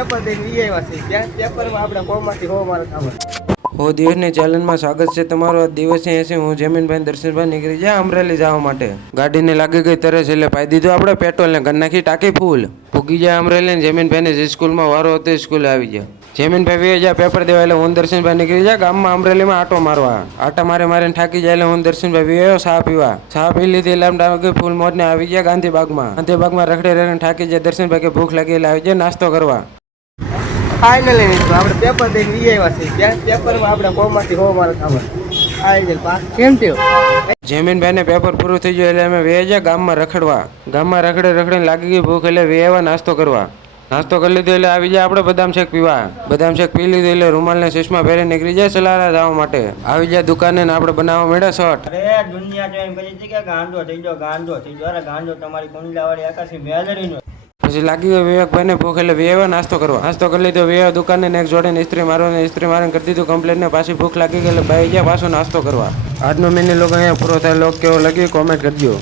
Paper દઈને વી આવ્યા છે ત્યાં પેપરમાં આપણે કોમાંથી હો મારે ખબર હો દિવસની ચેનલમાં સ્વાગત છે તમારો. દિવસે એસી હું જમીનભાઈ દર્શનભાઈ નીકળી જાય અમરેલી જવા માટે. ગાડીને લાગી ગઈ તરસ એટલે પાઈ દીધું આપણે પેટ્રોલ ને ઘર નાખી ટાંકી ફૂલ. પૂગી જાય અમરેલી ને જમીનભાઈને જે સ્કૂલમાં વારો હતો સ્કૂલે આવી ગયા. જમીનભાઈ વે જાય પેપર દેવા એટલે હું દર્શનભાઈ નીકળી જાય ગામમાં અમરેલીમાં આટો મારવા. આટા મારીને થાકી જાય એટલે હું દર્શનભાઈ વે ચા પીવા. ચા પી લીધી એટલે ટાંકી ફૂલ મોજને આવી ગયા ગાંધીબાગમાં રખડે થાકી જાય. દર્શનભાઈ કે ભૂખ લાગી એટલે આવી જાય નાસ્તો કરવા. ફાઇનલી આપણે પેપર દઈને વી આવ્યા છે ત્યાં પેપરમાં આપણે કોમાંથી હો મારે ખબર આવી જાય પાસ કેમ થયો. જમીનભાઈને પેપર પૂરું થઈ ગયું એટલે અમે વે જાય ગામમાં રખડવા. ગામમાં રખડીને લાગી ગઈ ભૂખ એટલે વે આવ્યા નાસ્તો કરવા. નાસ્તો કરી લીધો એટલે આવી જાય આપણે બદામ શેક પીવા. બદામ શેક પી લીધું એટલે રૂમાલને ચશ્મા પહેરી નીકળી જાય સલારા જવા માટે. આવી જાય દુકાને ને આપણે બનાવવા મળ્યા શર્ટ. અરે દુનિયા જોઈને પછી કે ગાંડો થઈ ગયો અરે ગાંડો તમારી કુંડલાવાળી આકાશી મેલડીનો. પછી લાગી ગયો વિવેકભાઈને ભૂખ એટલે વેવા નાસ્તો કરવા. નાસ્તો કરી લીધો વેવા દુકાને ને એક જોડે ઇસ્ત્રી મારવાને ઇસ્ત્રી મારીને કરી દીધું કમ્પ્લેટ ને પાછી ભૂખ લાગી ગઈ એટલે ભાઈ ગયા પાછો નાસ્તો કરવા. આજનો મિની લોક અહીંયા પૂરો થાય. લોક કેવો લાગ્યો કોમેન્ટ કરજો.